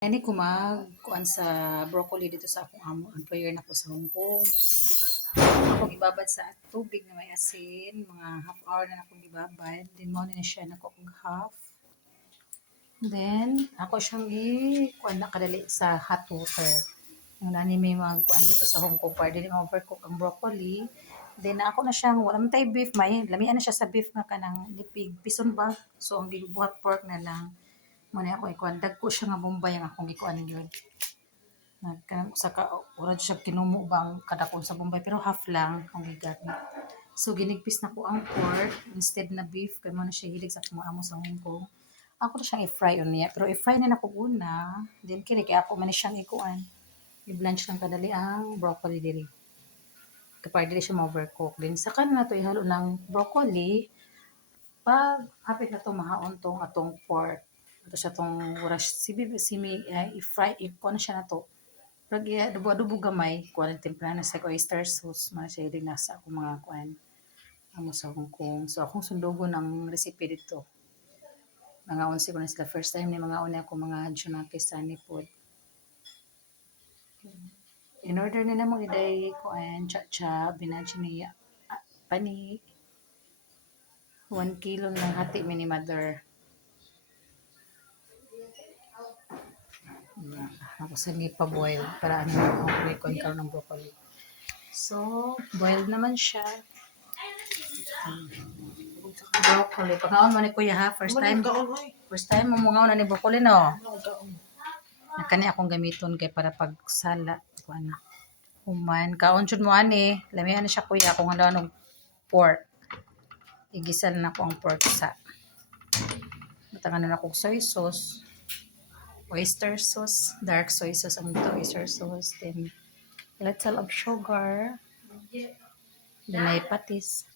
Ani ko kuan sa broccoli dito sa akong amo. Ang prayer na ko sa Hong Kong. Ako gibabad sa tubig na may asin. Mga half hour na akong gibabad. Then mo na siya nako og half. Then ako siyang kuan na kadali sa hot water. Yung nani may mga kuan dito sa Hong Kong para dili overcook ang broccoli. Then ako na siyang wala man tay beef may lamian na siya sa beef nga kanang lipig pison ba. So ang gibuhat pork na lang. Muna ako ikuan dagko siya nga bombay ang akong ikuan gyud. Nagkanang sa ka ura siya kinumo bang kadakon sa bombay pero half lang ang gigamit. So ginigpis na ko ang pork instead na beef kay mo na siya hilig sa mga amo sa Hong Kong. Ako na siyang i-fry unya pero i-fry na nako una then kini kay ako man ni siyang ikuan. I-blanch lang kadali ang broccoli diri. Kapag dili siya ma-overcook. Then saka na to ihalo ng broccoli pag hapit na to mahaon tong atong pork. Ito siya tong rush simi i-fry i-kuan na siya na to. Pag adobo gamay, kuan timpla na sa oyster sauce, man siya din nasa ako mga kuan amo sa Hong Kong. So akong sundugon ng recipe dito. Mga unsi ko na sila first time ni mga una ako mga junaki sa food. In order nila mo iday kuan cha-cha binaji ni pani 1 kilo ng hati mini mother. Ako sa pa-boil para ano ako ikon karon ng broccoli. So, boiled naman siya. Broccoli. Pagkaon man ni Kuya ha, first time mo mga na ni broccoli no. Nakani akong gamiton kay para pagsala ko ano. Human kaon jud mo ani, lamihan na siya Kuya kung handa og pork. Igisal na ko ang pork sa. Butangan na ako soy sauce, oyster sauce, dark soy sauce ang ito, oyster sauce, then little of sugar, then may patis.